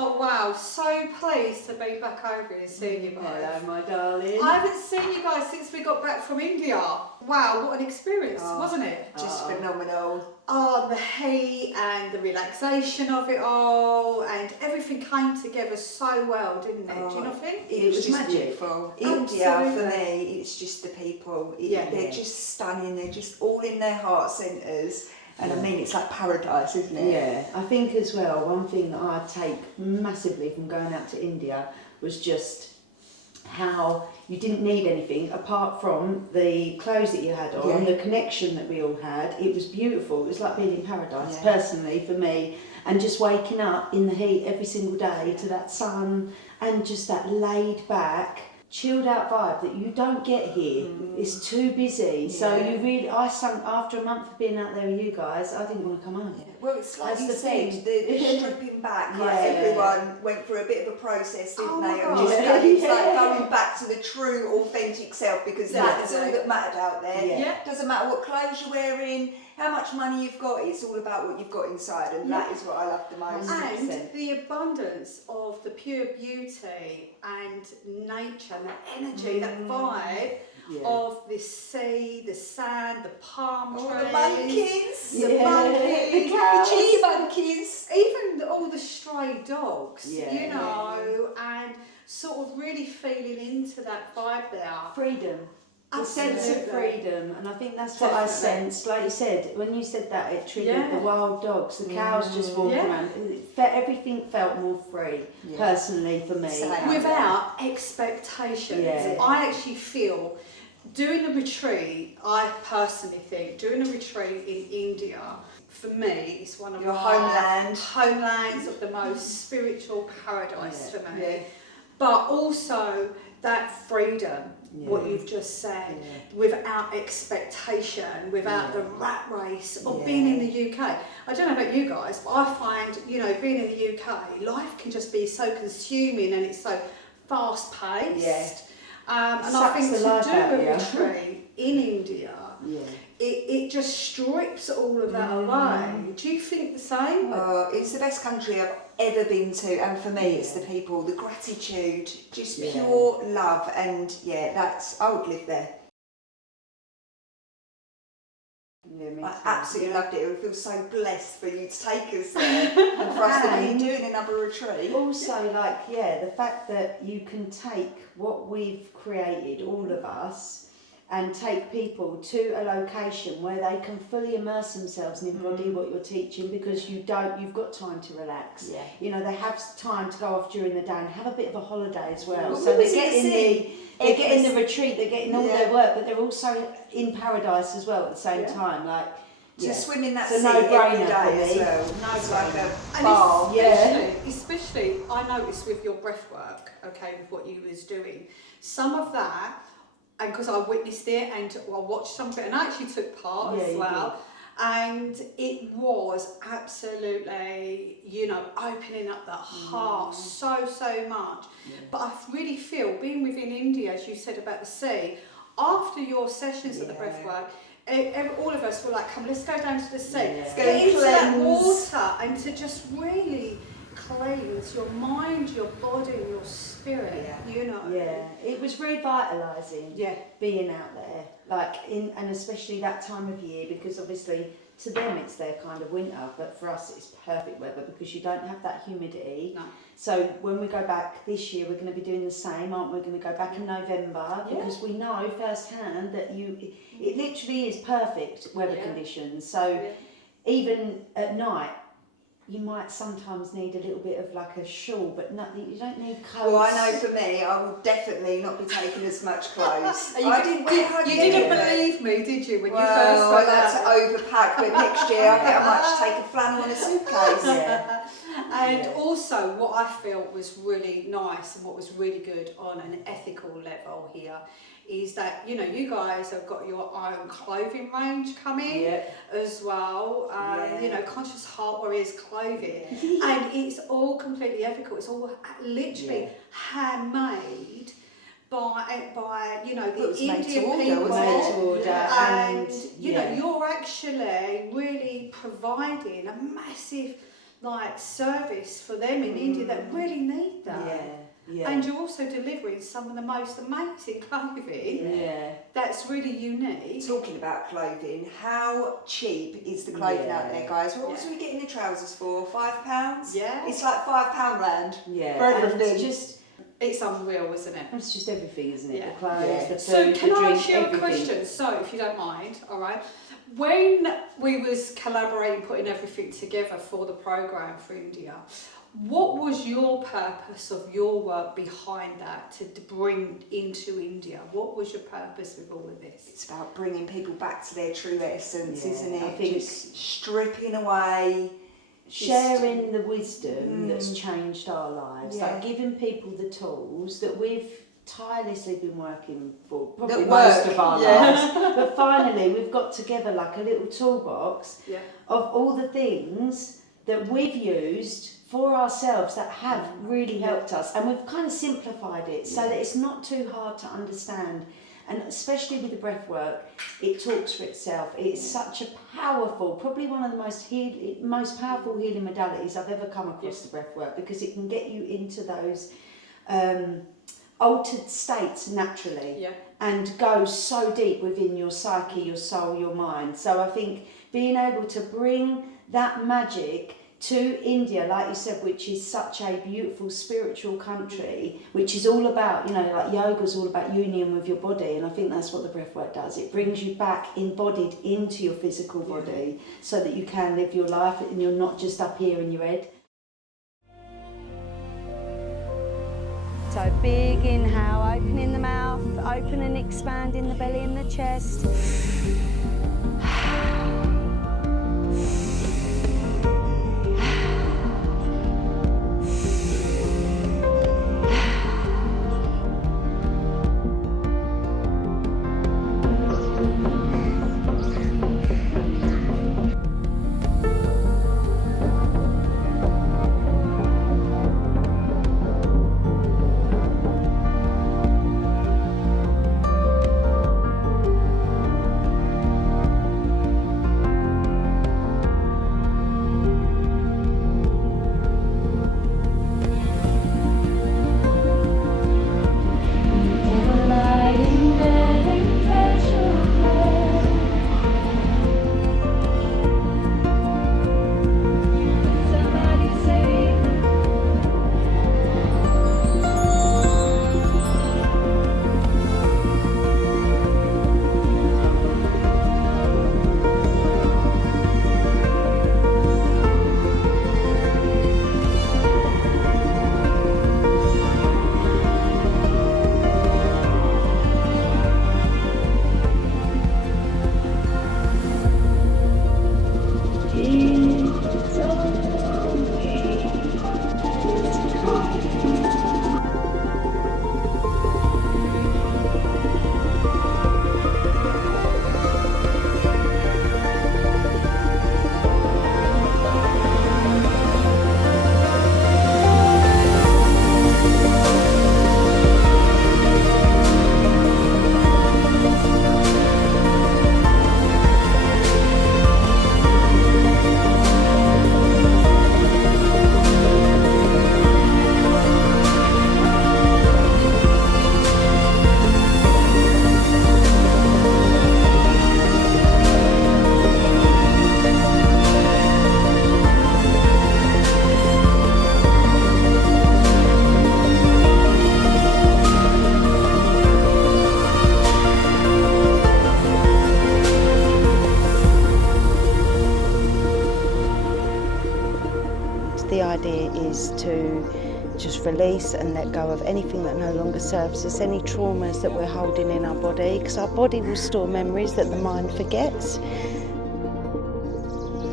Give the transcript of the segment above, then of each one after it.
Oh wow, so pleased to be back over here and seeing you both. Hello, my darling. I haven't seen you guys since we got back from India. Wow, what an experience, wasn't it? Just phenomenal. Oh, the heat and the relaxation of it all, and everything came together so well, didn't it? Do you not think? It was just beautiful. India, for me, it's just the people. They're just stunning. They're just all in their heart centres. And I mean, it's like paradise, isn't it? Yeah, I think as well, one thing that I take massively from going out to India was just how you didn't need anything apart from the clothes that you had on, the connection that we all had. It was beautiful. It was like being in paradise, personally, for me. And just waking up in the heat every single day to that sun and just that laid back, chilled out vibe that you don't get here. It's too busy. So you really, after a month of being out there with you guys, I didn't want to come home. Well, it's like you said, the stripping back, like everyone went through a bit of a process, didn't they? Of just it's like going back to the true, authentic self, because that is all that mattered out there. It doesn't matter what clothes you're wearing, how much money you've got, it's all about what you've got inside, and that is what I love the most. And the abundance of the pure beauty and nature, and the energy, that vibe of the sea, the sand, the palm trees, the monkeys, the cheese monkeys, even all the stray dogs, you know, and sort of really feeling into that vibe there. Freedom. The sense of freedom, and I think that's what I sensed. Like you said, when you said that, it triggered the wild dogs, the cows just walking around. Everything felt more free, personally, for me. Without expectations. I actually feel, doing a retreat, I personally think, doing a retreat in India, for me, is one of your homelands of the most spiritual paradise for me. But also that freedom, what you've just said, without expectation, without the rat race of being in the UK. I don't know about you guys, but I find, you know, being in the UK, life can just be so consuming and it's so fast paced. And I think to do a retreat in India, it just strips all of that away. Do you think the same? It's the best country I've ever been to, and for me it's the people, the gratitude, just pure love, and I would live there. I absolutely loved it. We feel so blessed for you to take us there and for us to be doing another retreat. Also, like, the fact that you can take what we've created, all of us, and take people to a location where they can fully immerse themselves and embody what you're teaching, because you've got time to relax. You know, they have time to go off during the day and have a bit of a holiday as well. So they're getting the retreat, they're getting all their work, but they're also in paradise as well at the same time. Like, to swim in that sea every day as well. It's like a bath. Especially, I noticed with your breath work, with what you was doing, some of that, and because I witnessed it and I watched some of it and I actually took part as well, and it was absolutely, you know, opening up that heart so much. But I really feel, being within India, as you said about the sea, after your sessions at the breathwork, all of us were like, come, let's go down to the sea, Let's go get into that cleanse. water, and to just really cleanse your mind, your body, your spirit, you know. It was revitalising being out there, and especially that time of year, because obviously to them it's their kind of winter, but for us it's perfect weather because you don't have that humidity. So when we go back this year, we're going to be doing the same, aren't we? We're going to go back in November because we know firsthand that it literally is perfect weather conditions. So even at night, you might sometimes need a little bit of like a shawl, but you don't need coats. Well, I know for me, I will definitely not be taking as much clothes. You didn't believe me, did you, when you first I like to overpack, but next year I think I might just take a flannel and a suitcase. And also what I felt was really nice and what was really good on an ethical level here is that, you know, you guys have got your own clothing range coming as well, you know, Conscious Heart Warriors clothing, and it's all completely ethical. It's all literally handmade by you know, the Indian people, and you know, you're actually really providing a massive like service for them in India that really need that. Yeah. And you're also delivering some of the most amazing clothing that's really unique. Talking about clothing, how cheap is the clothing out there, guys? What was we getting the trousers for? £5? Yeah. It's like £5 land. Yeah. For everything. It's unreal, isn't it? It's just everything, isn't it? Yeah. The clothes, the food, So can the I drink, ask you a everything. question? So, if you don't mind, all right. When we was collaborating, putting everything together for the program for India, what was your purpose of your work behind that to bring into India? What was your purpose with all of this? It's about bringing people back to their true essence, isn't it? I think just stripping away. Sharing the wisdom that's changed our lives, Yeah. like giving people the tools that we've tirelessly been working for probably That most work, of our lives, but finally we've got together like a little toolbox of all the things that we've used for ourselves that have really helped us, and we've kind of simplified it so that it's not too hard to understand. And especially with the breath work, it talks for itself. It's such a powerful, probably one of the most powerful healing modalities I've ever come across, the breath work, because it can get you into those altered states naturally and go so deep within your psyche, your soul, your mind. So I think being able to bring that magic to India, like you said, which is such a beautiful spiritual country, which is all about, like yoga's all about union with your body, and I think that's what the breathwork does. It brings you back embodied into your physical body so that you can live your life and you're not just up here in your head. So big inhale, opening the mouth, open and expanding the belly and the chest. The idea is to just release and let go of anything that no longer serves us, any traumas that we're holding in our body, because our body will store memories that the mind forgets.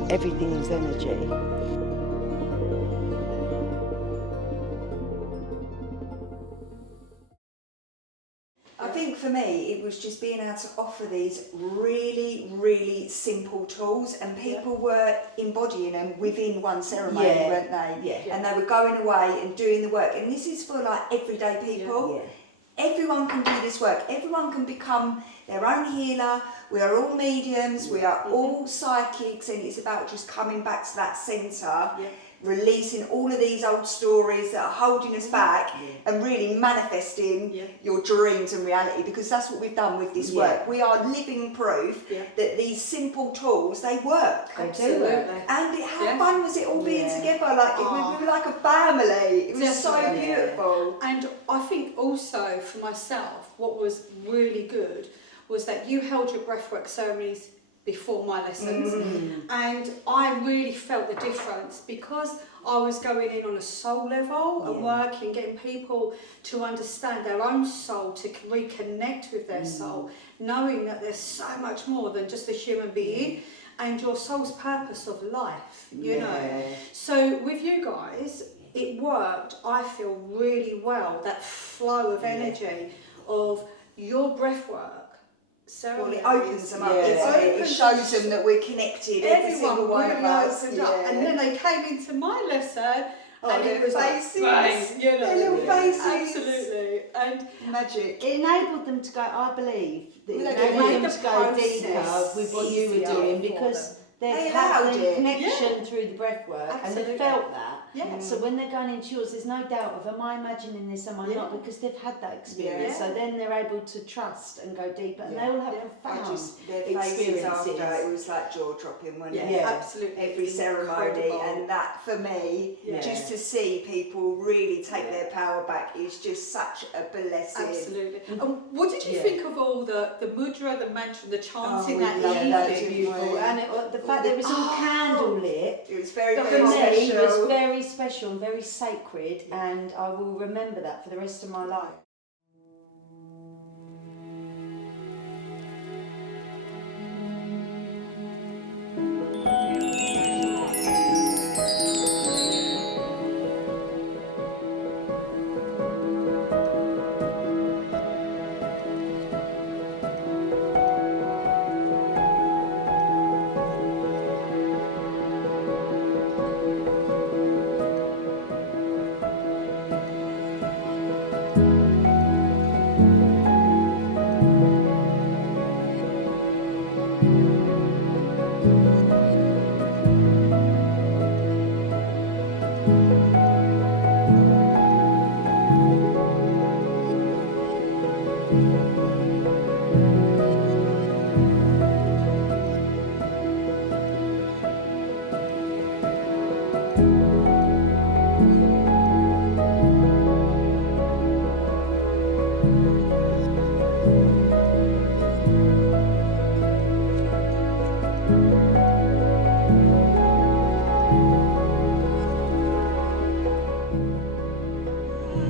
Everything is energy. I think for me it was just being able to offer these really, really simple tools, and people were embodying them within one ceremony, weren't they? Yeah. And they were going away and doing the work, and this is for like everyday people. Everyone can do this work. Everyone can become their own healer. We are all mediums. We are all psychics, and it's about just coming back to that centre. releasing all of these old stories that are holding us back and really manifesting your dreams and reality, because that's what we've done with this work. We are living proof that these simple tools, they work. Absolutely. And how fun was it all being together? Like we were like a family. It was so beautiful. And I think also for myself, what was really good was that you held your breathwork ceremonies before my lessons, and I really felt the difference, because I was going in on a soul level and working, getting people to understand their own soul, to reconnect with their soul, knowing that there's so much more than just a human being and your soul's purpose of life, you know. So with you guys, it worked, I feel, really well, that flow of energy of your breathwork. Well, it opens them up, it shows them that we're connected, every single one of us. Opened up. And then they came into my lesson, and it was faces, like, you know, their little faces. Absolutely. And magic. It enabled them to go, I believe, that Well, it they enabled made them the to go process deeper with what you were easier doing, for because They they've had allowed the it. connection through the breath work, and Absolutely. they felt that. Yeah. So when they're going into yours, there's no doubt of, am I imagining this, am I not, because they've had that experience. So then they're able to trust and go deeper, and they all have profound their faces after, experiences. it was like jaw dropping, wasn't it? Yeah, absolutely. Every ceremony, Incredible. and that for me, just to see people really take their power back is just such a blessing. Absolutely. And what did you think of all the mudra, the mantra, the chanting we that loved evening? that, It's didn't beautiful, we? and the fact that it was all candle lit, It was very, for very me special. was very special and very sacred, and I will remember that for the rest of my life.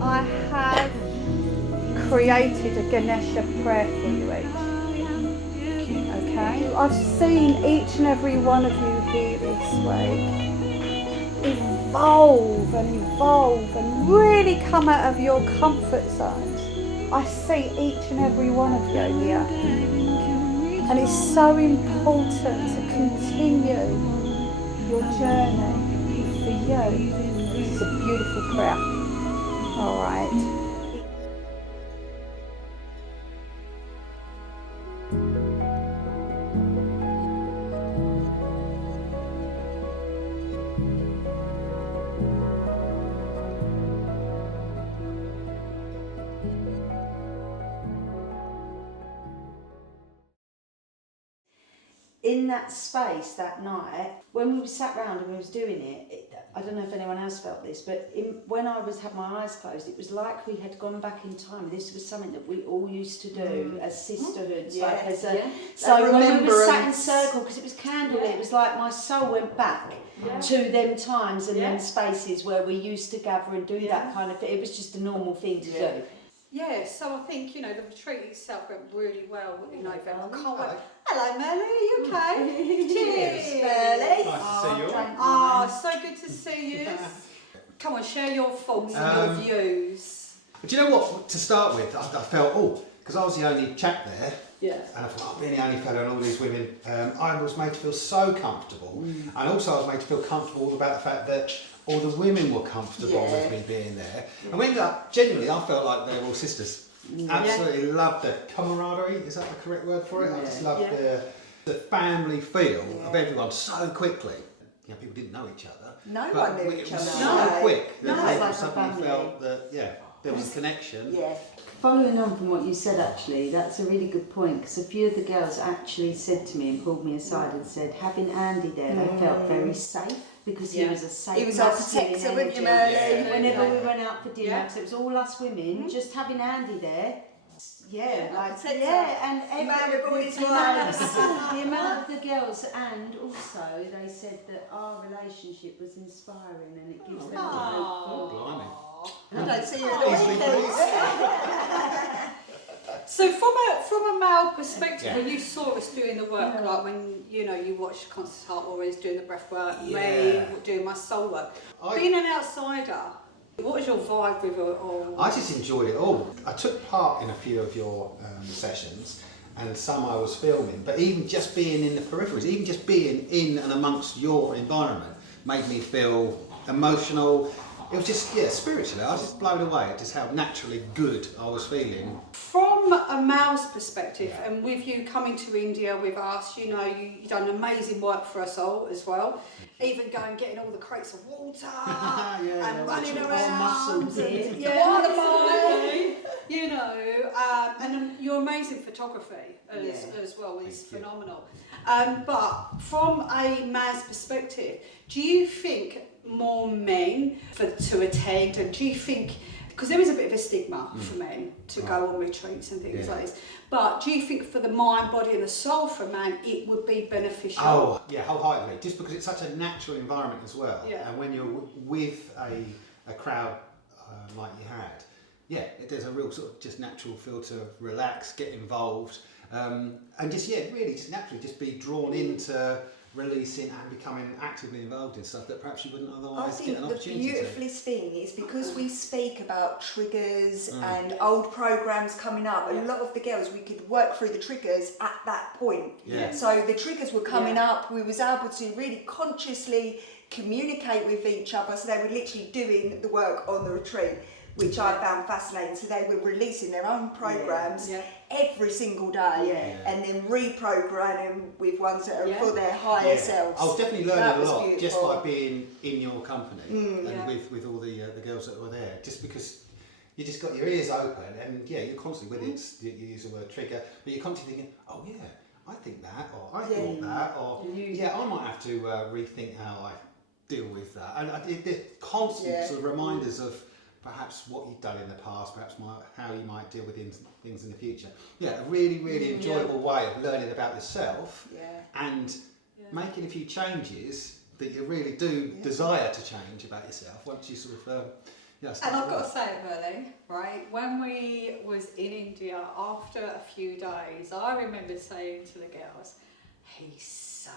I have created a Ganesha prayer for you each. Okay? I've seen each and every one of you here this week evolve and really come out of your comfort zones. I see each and every one of you here. And it's so important to continue your journey for you. It's a beautiful prayer. All right. In that space that night, when we sat round and we was doing it, I don't know if anyone else felt this, but when I had my eyes closed, it was like we had gone back in time. This was something that we all used to do as sisterhoods. Like as a, So when we were sat in circle, because it was candlelit, it was like my soul went back to them times and them spaces where we used to gather and do that kind of thing. It was just a normal thing to do. Yeah, so I think, you know, the retreat itself went really well in November. I can't wait. Hello, Melly, are you okay? Cheers, Melly. Nice to see you all. Oh, so good to see you. Come on, share your thoughts and your views. But do you know what, to start with, I felt, because I was the only chap there, and I thought, being the only fellow and all these women, I was made to feel so comfortable. And also I was made to feel comfortable about the fact that all the women were comfortable with me being there. And we ended up, genuinely, I felt like they were all sisters. Absolutely loved the camaraderie, is that the correct word for it? I just loved the family feel of everyone so quickly. You know, people didn't know each other, No but one knew it each was other. so No. quick No, that it's like people a suddenly family. felt that there was a connection. Yeah. Following on from what you said, actually, that's a really good point, because a few of the girls actually said to me and pulled me aside and said, having Andy there, they felt very safe, because he was a safe, He was our masculine protector, wasn't you, energy. Merlin? Whenever we went out for dinner, Yeah. because it was all us women, just having Andy there, protector. and Man with all his the amount wives. the amount of the girls, and also they said that our relationship was inspiring and it gives them hope. Blimey. I don't see you at the Easily weekends. So from a male perspective, Yeah. when you saw us doing the work, like when you watched Constance Hart always doing the breath work, me Yeah. doing my soul work, I- being an outsider, what was your vibe with it all? I just enjoyed it all. I took part in a few of your sessions, and some I was filming, but even just being in the peripheries, even just being in and amongst your environment made me feel emotional. It was just, spiritually, I was just blown away at just how naturally good I was feeling. From a male's perspective, and with you coming to India with us, you've done amazing work for us all as well. Even going getting all the crates of water and running around, and, and your amazing photography as well is phenomenal. But from a man's perspective, do you think more men to attend, and do you think, because there is a bit of a stigma for men to go on retreats and things like this, but do you think for the mind, body and the soul for a man it would be beneficial? Oh, yeah, wholeheartedly. Just because it's such a natural environment as well. Yeah. And when you're with a crowd like you had, there's a real sort of just natural feel to relax, get involved, and just, really just naturally just be drawn into releasing and becoming actively involved in stuff that perhaps you wouldn't I otherwise think get an the opportunity to. beautifulest thing is because we speak about triggers and old programs coming up, a lot of the girls, we could work through the triggers at that point. Yeah. So the triggers were coming up, we was able to really consciously communicate with each other, so they were literally doing the work on the retreat, which I found fascinating. So they were releasing their own programs every single day and then reprogramming with ones that are for their higher selves. I was definitely That learning a was lot beautiful. just by being in your company and with all the girls that were there, just because you just got your ears open and you're constantly with it. You use the word trigger, but you're constantly thinking, oh yeah, I think that, or I thought that, or I might have to rethink how I deal with that. And the constant sort of reminders of perhaps what you've done in the past, perhaps how you might deal with things in the future. A really, really enjoyable way of learning about yourself and making a few changes that you really do desire to change about yourself once you sort of and I've got to say it, Merlin, right? When we was in India, after a few days, I remember saying to the girls, he's so,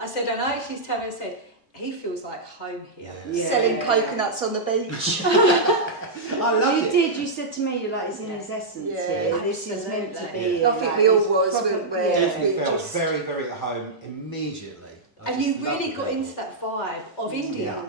I said, and I actually tell her, I said, he feels like home here. Selling coconuts on the beach. I love You it. did, you said to me, you're like, it's in his essence here. This is meant to be. I think we all was, weren't we? Definitely We felt just- very, very at home immediately. I And you just really loved got it. into that vibe of India,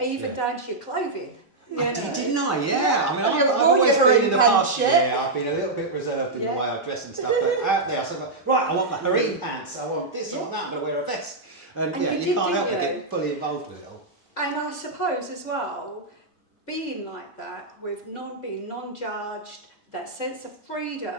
even down to your clothing. I did, didn't I? Yeah. I mean, Have you I've ever worn always your been in the harem past. pants yet? Yeah, I've been a little bit reserved in the way I dress and stuff. But out there, I said, right, I want my harem pants. I want this, I want that. I'm going to wear a vest. And you you did, can't help but didn't you? get fully involved with it all. And I suppose as well, being like that, with being non-judged, that sense of freedom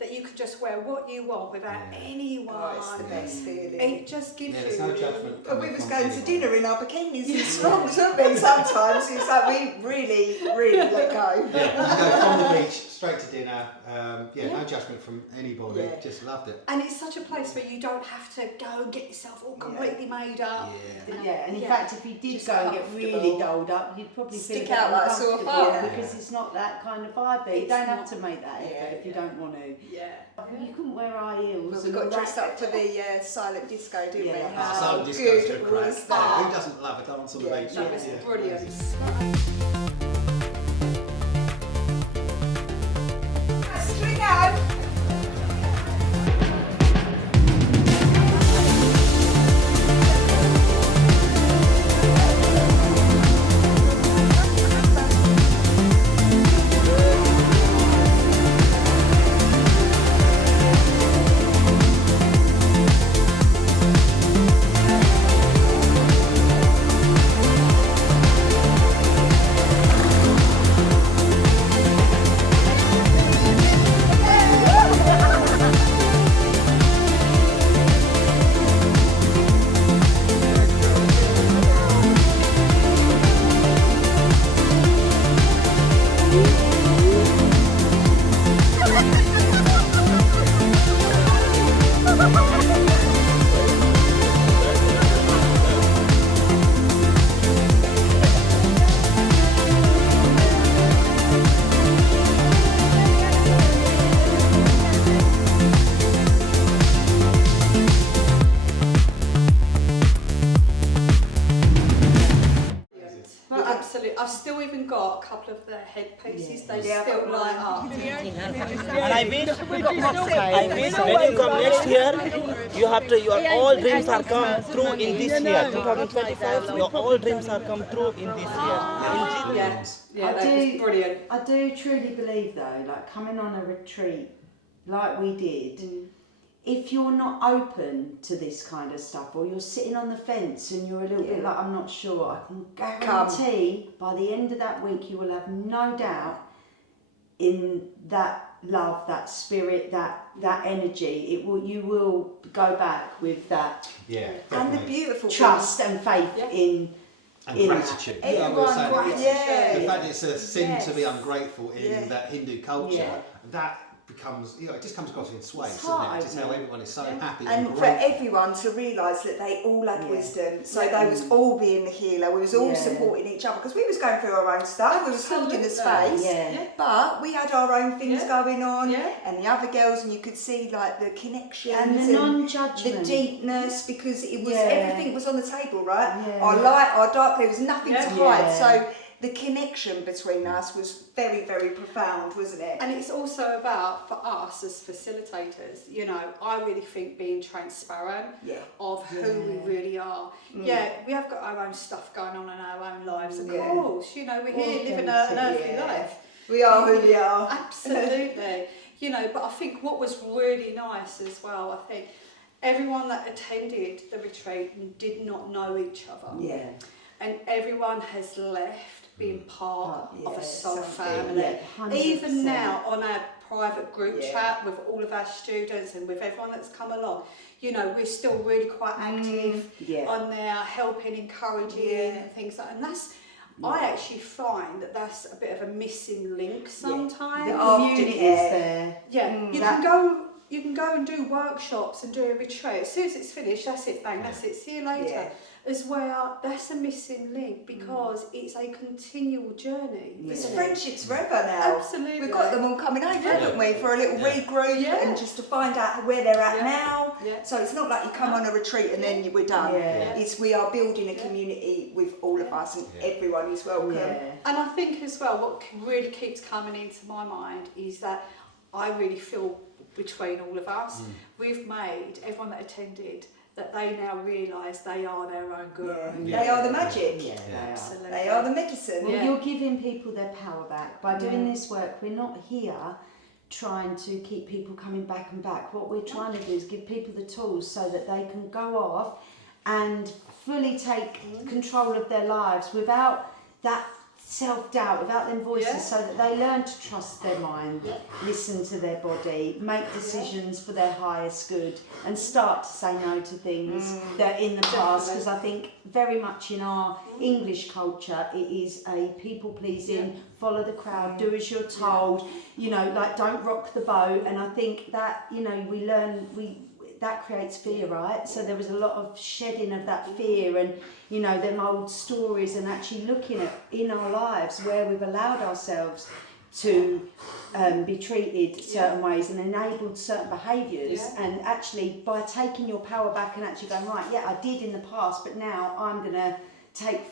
that you could just wear what you want without anyone. Oh, it's the best feeling. It just gives There's you. no judgment. But we coming was from going to anyone. dinner in our bikinis and strongs, weren't we? Sometimes it's like we really, really let go. Yeah, you go from the beach straight to dinner. No judgment from anybody. Yeah. Just loved it. And it's such a place where you don't have to go and get yourself all completely made up. And in fact, if you did Just go and get really comfortable. dolled up, you'd probably Stick feel a bit out like a sore uncomfortable thumb. because it's not that kind of vibe there. You It's don't have not. to make that effort if you don't want to. Yeah. You couldn't wear high heels. Well, we and got all dressed that. up for the silent disco, didn't we? Yeah. How Silent disco's good to a crack. was Yeah, that? who doesn't love a dance on the beach? That was Yeah. brilliant. String out! Absolutely. I've still even got a couple of their headpieces. They still light up. And I wish when you come next year, you have to, your all dreams are come true in this year, 2025. Your all dreams are come true in this year. Yeah, that was brilliant. I do truly believe though, like coming on a retreat like we did, if you're not open to this kind of stuff, or you're sitting on the fence and you're a little bit like, I'm not sure, I can guarantee by the end of that week you will have no doubt in that love, that spirit, that energy. You will go back with that and the beautiful trust and faith in gratitude. That. The fact it's a sin to be ungrateful in that Hindu culture, that becomes, it just comes across in swathes, doesn't it? Just how everyone is so happy and for grateful. everyone to realise that they all had wisdom, so they was all being the healer, we was all supporting each other, because we was going through our own stuff, we was holding the space, but we had our own things going on, and the other girls, and you could see like the connections and the non-judgment, the deepness, because it was everything was on the table, right? Our light, our dark, there was nothing to hide, so the connection between us was very, very profound, wasn't it? And it's also about, for us as facilitators, you know, I really think being transparent of who we really are. Yeah, we have got our own stuff going on in our own lives, of course, you know, we're here living an earthly life. We are who we are. Absolutely. You know, but I think what was really nice as well, I think everyone that attended the retreat did not know each other. Yeah. And everyone has left being part of a soul family. Even now on our private group chat with all of our students and with everyone that's come along, you know, we're still really quite active on there, helping, encouraging and things like that. And that's, I actually find that that's a bit of a missing link sometimes. The community is there. You can go and do workshops and do a retreat. As soon as it's finished, that's it, bang, that's it, see you later. As well, that's a missing link, because it's a continual journey. It's friendships forever now. Absolutely. We've got them all coming over, haven't we, for a little regroup and just to find out where they're at now. So it's not like you come on a retreat and then we're done. It's we are building a community with all of us, and everyone is welcome. And I think as well, what really keeps coming into my mind is that I really feel between all of us, we've made, everyone that attended, that they now realise they are their own guru. They are the magic. Absolutely. They are the medicine. Well, you're giving people their power back. By doing this work, we're not here trying to keep people coming back and back. What we're trying to do is give people the tools so that they can go off and fully take control of their lives without that self-doubt, without them voices, so that they learn to trust their mind, listen to their body, make decisions for their highest good, and start to say no to things that in the past, because I think very much in our English culture it is a people-pleasing, follow the crowd, do as you're told, you know, like don't rock the boat. And I think that, you know, we learn, that creates fear, right? So there was a lot of shedding of that fear, and you know, them old stories, and actually looking at in our lives where we've allowed ourselves to be treated certain ways and enabled certain behaviours, and actually by taking your power back and actually going, right, I did in the past, but now I'm going to take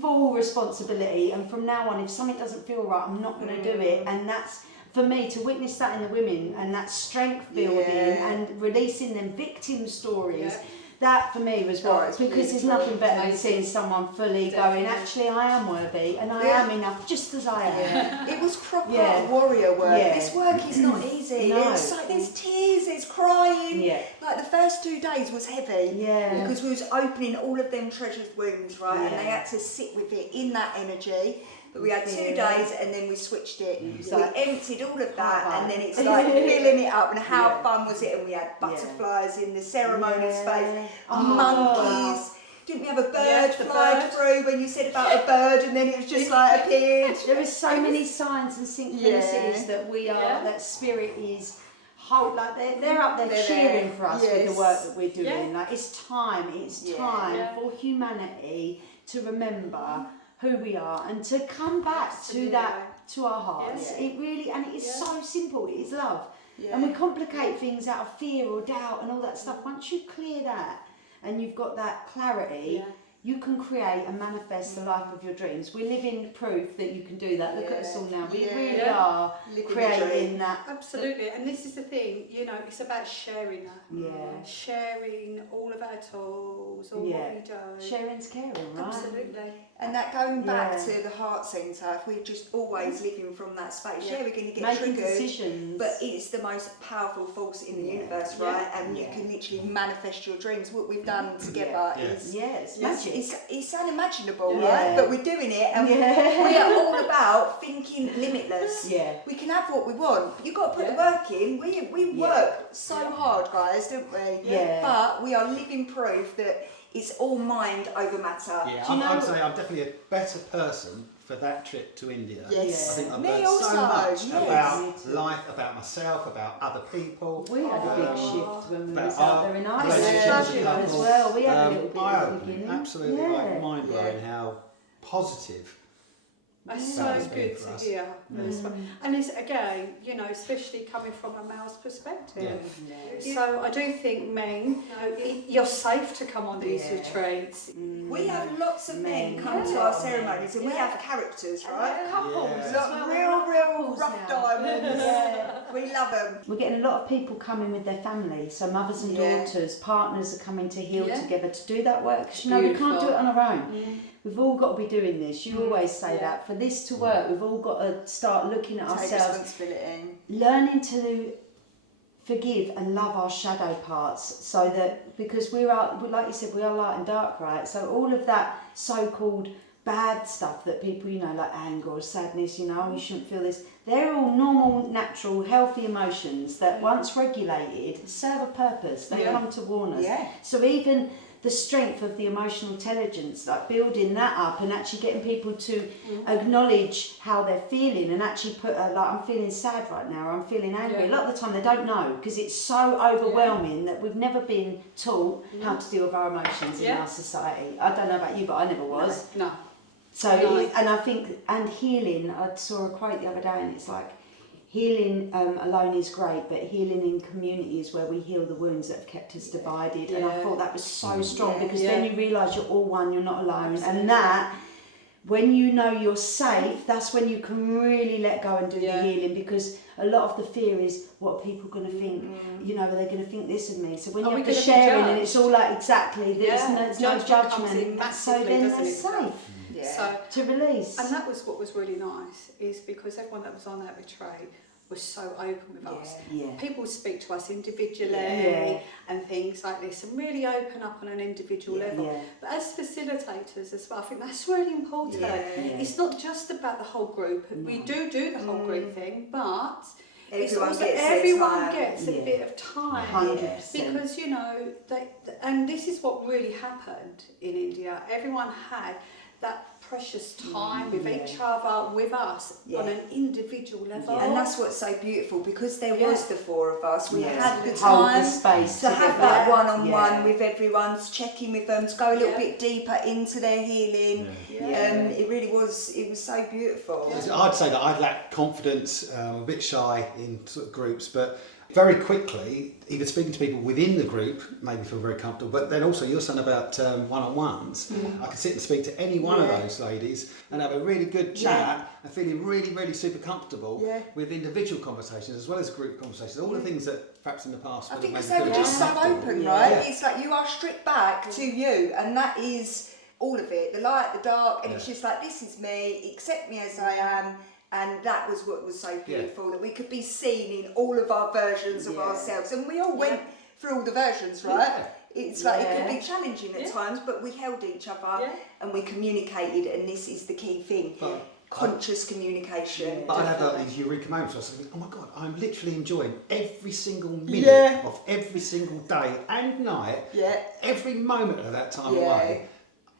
full responsibility, and from now on if something doesn't feel right, I'm not going to do it. And that's, for me, to witness that in the women, and that strength building and releasing them victim stories, that for me was what, because there's nothing better than seeing someone fully going, actually I am worthy and I am enough just as I am. It was proper warrior work. This work is not easy. There's tears, there's crying. Like the first 2 days was heavy because we was opening all of them treasured wounds, right? And they had to sit with it in that energy. But we had 2 days and then we switched it. So we emptied all of that and then it's like filling it up, and how fun was it? And we had butterflies in the ceremony space, monkeys. Didn't we have a bird fly through when you said about a bird, and then it was just like appeared? There was so many signs and synchronicities that we are, that spirit is like they're up there cheering for us with the work that we're doing. Like it's time for humanity to remember who we are and to come back to that, to our hearts. It really, and it is so simple, it is love. And we complicate things out of fear or doubt and all that stuff. Once you clear that and you've got that clarity, you can create and manifest the life of your dreams. We're living proof that you can do that. Look at us all now. We really are creating that. Absolutely. And this is the thing, you know, it's about sharing that. Yeah. Sharing all of our tools, all what we do. Sharing's caring, right? Absolutely. And that going back to the heart centre, if we're just always living from that space, we're going to get making triggered, decisions. but it's the most powerful force in the universe, right? And you can literally manifest your dreams. What we've done together is it's magic. It's unimaginable, right? But we're doing it, and we are all about thinking limitless. We can have what we want, but you've got to put the work in. We work so hard, guys, don't we? But we are living proof that it's all mind over matter. Yeah, I'd say I'm definitely a better person for that trip to India. Yes. I think I've Me learned also, so much yes. about life, about myself, about other people. We had a big shift when we about was out there in Ireland relationships with as people. well. We had a little bit at the eye-opening, beginning. absolutely like mind-blowing how positive. That's so good to hear. And it's, again, you know, especially coming from a male's perspective. So I do think men, you know, you're safe to come on these retreats. We have lots of men come to our ceremonies, and we have characters, right? Couples. Real rough diamonds. We love them. We're getting a lot of people coming with their family, so mothers and daughters, partners are coming to heal together to do that work. 'Cause, you know, we can't do it on our own. We've all got to be doing this. You always say that. For this to work, we've all got to start looking at ourselves, responsibility. learning to forgive and love our shadow parts, so that, because we are, like you said, we are light and dark, right? So all of that so-called bad stuff that people, you know, like anger or sadness, you know, you shouldn't feel this, they're all normal, natural, healthy emotions that once regulated serve a purpose. They come to warn us. So even the strength of the emotional intelligence, like building that up and actually getting people to acknowledge how they're feeling, and actually put like, I'm feeling sad right now, or I'm feeling angry. A lot of the time they don't know, because it's so overwhelming that we've never been taught how to deal with our emotions in our society. I don't know about you, but I never was. No. So, and I think, and healing, I saw a quote the other day, and it's like, healing alone is great, but healing in community is where we heal the wounds that have kept us divided. And I thought that was so strong, because then you realise you're all one, you're not alone. Absolutely. And that, when you know you're safe, that's when you can really let go and do the healing, because a lot of the fear is, what are people going to think? You know, are they going to think this of me? So when you have the sharing, and it's all like, exactly, there's no judgment, so then they're safe. So to release. And that was what was really nice, is because everyone that was on that retreat was so open with us. People speak to us individually and things like this, and really open up on an individual level. But as facilitators as well, I think that's really important. It's not just about the whole group. We do the whole group thing, but everyone gets a bit of time. 100%. Because, you know, and this is what really happened in India. Everyone had that precious time with each other, with us, on an individual level. And that's what's so beautiful, because there was the four of us. We had the Hold time the space to have together. that one-on-one with everyone, to check in with them, to go a little bit deeper into their healing. It really was, it was so beautiful. I'd say that I lack confidence, a bit shy in sort of groups, but very quickly, even speaking to people within the group made me feel very comfortable. But then also, you're saying about one-on-ones. I could sit and speak to any one of those ladies and have a really good chat and feeling really, really super comfortable with individual conversations as well as group conversations. All the things that perhaps in the past I would have think made because me they feel were a bit just so uncomfortable. open, right? It's like you are stripped back to you, and that is all of it, the light, the dark, and it's just like, this is me, accept me as I am. And that was what was so beautiful, that we could be seen in all of our versions of ourselves. And we all went through all the versions, right? It's like, it could be challenging at times, but we held each other and we communicated, and this is the key thing. Conscious communication. But I'd have these eureka moments where I was thinking, oh my God, I'm literally enjoying every single minute of every single day and night, every moment of that time away.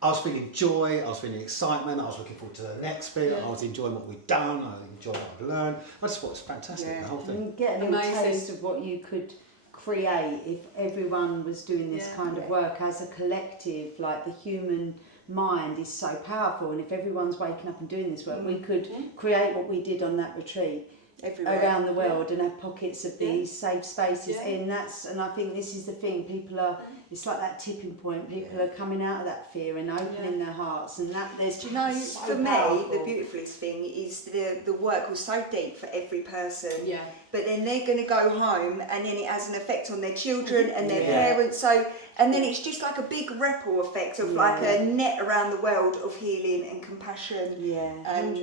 I was feeling joy, I was feeling excitement, I was looking forward to the next bit, I was enjoying what we'd done, I was enjoying what I'd learned. I just thought it was fantastic, the whole thing. And get a little taste of what you could create if everyone was doing this kind of work as a collective. Like, the human mind is so powerful, and if everyone's waking up and doing this work, we could create what we did on that retreat. everywhere. around the world and have pockets of these safe spaces. And I think this is the thing. People are. It's like that tipping point. People are coming out of that fear and opening their hearts, and that there's. Do you know, so for me, powerful. the beautifulest thing is the work was so deep for every person. Yeah. But then they're going to go home, and then it has an effect on their children and their parents. So, and then it's just like a big ripple effect of like a net around the world of healing and compassion. Yeah. And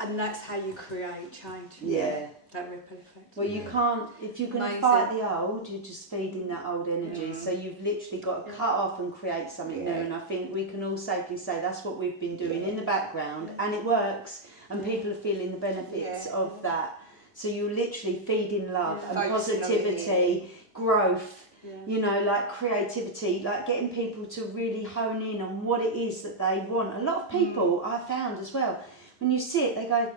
And that's how you create change. Yeah. That ripple effect. Well, you can't, if you're going to Amazing. fight the old, you're just feeding that old energy. So you've literally got to cut off and create something new. And I think we can all safely say that's what we've been doing in the background, and it works, and people are feeling the benefits of that. So you're literally feeding love and positivity, growth, you know, like creativity, like getting people to really hone in on what it is that they want. A lot of people I found as well, when you sit, they go,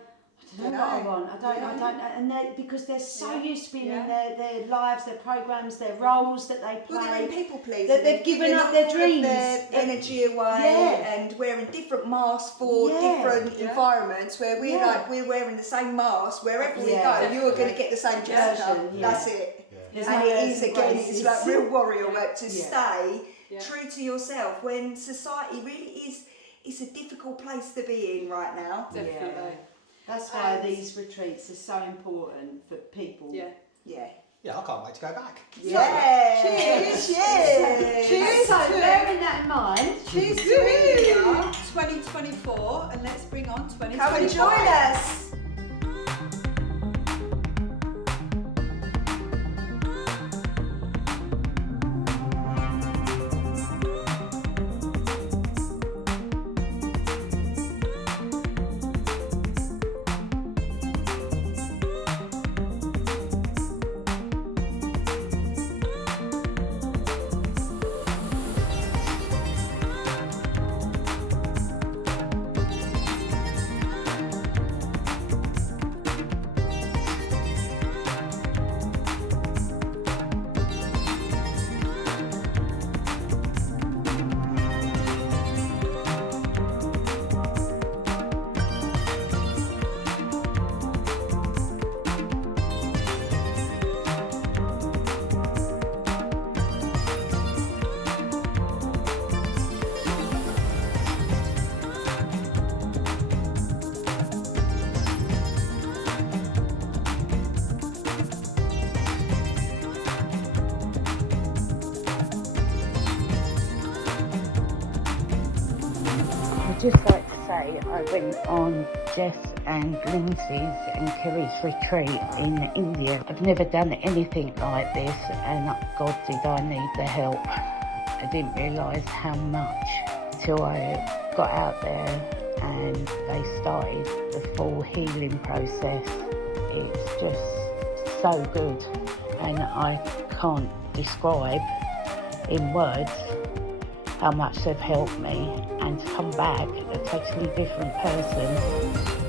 I don't know what I want. I don't know. And because they're so used to being in their lives, their programs, their roles that they play. well, they're in people pleasing. That they've given up their dreams, their energy away, and wearing different masks for different environments. Where we're wearing the same mask wherever we go. You are going to get the same gesture. That's it. And it is again, it's like real warrior work to stay true to yourself when society really is. It's a difficult place to be in right now. Definitely. That's why these retreats are so important for people. Yeah, I can't wait to go back. Yeah. Cheers. Cheers. So bearing that in mind, Cheers to India 2024, and let's bring on 2025. Come and join us. I'd just like to say I went on Jess and Lindsay's and Kerry's retreat in India. I've never done anything like this, and God did I need the help. I didn't realise how much till I got out there and they started the full healing process. It's just so good, and I can't describe in words how much they've helped me, and to come back a totally different person.